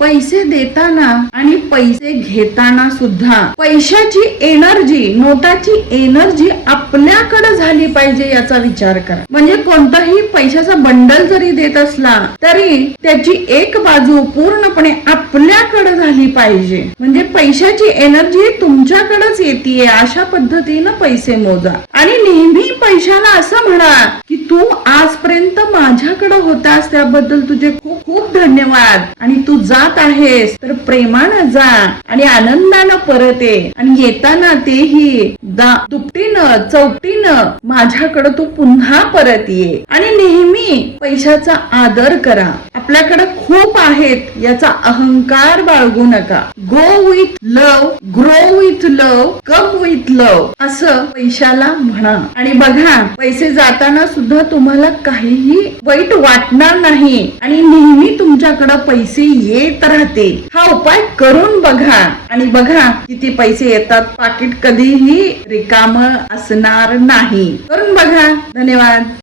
पैसे देताना आणि पैसे घेताना सुद्धा पैशाची एनर्जी, नोटाची एनर्जी आपल्याकडे झाली पाहिजे याचा विचार करा. म्हणजे कोणताही पैशाचा बंडल जरी देत असला तरी त्याची एक बाजू पूर्णपणे आपल्याकडे झाली पाहिजे. म्हणजे पैशाची एनर्जी तुमच्याकडेच येते. अशा पद्धतीनं पैसे मोजा आणि नेहमी पैशाला असं म्हणा की तू आजपर्यंत माझ्याकडे होतास त्याबद्दल तुझे खूप खूप धन्यवाद आणि तू जात आहेस तर प्रेमानं जा आणि आनंदानं परत ये आणि येताना तेही दुपटीनं चौपटीनं माझ्याकडे तू पुन्हा परत ये. आणि नेहमी पैशाचा आदर करा. आपल्याकडे खूप आहेत याचा अहंकार बाळगू नका. Go with love, grow with love, come with love असं पैशाला म्हणा. आणि बघा पैसे जाताना सुद्धा तुम्हाला काहीही वाईट वाटणार नाही आणि नेहमी तुमच्याकडे पैसे येत राहतील. हा उपाय करून बघा आणि बघा किती पैसे येतात. पाकिट कधीही रिकाम असणार नाही. करून बघा. धन्यवाद.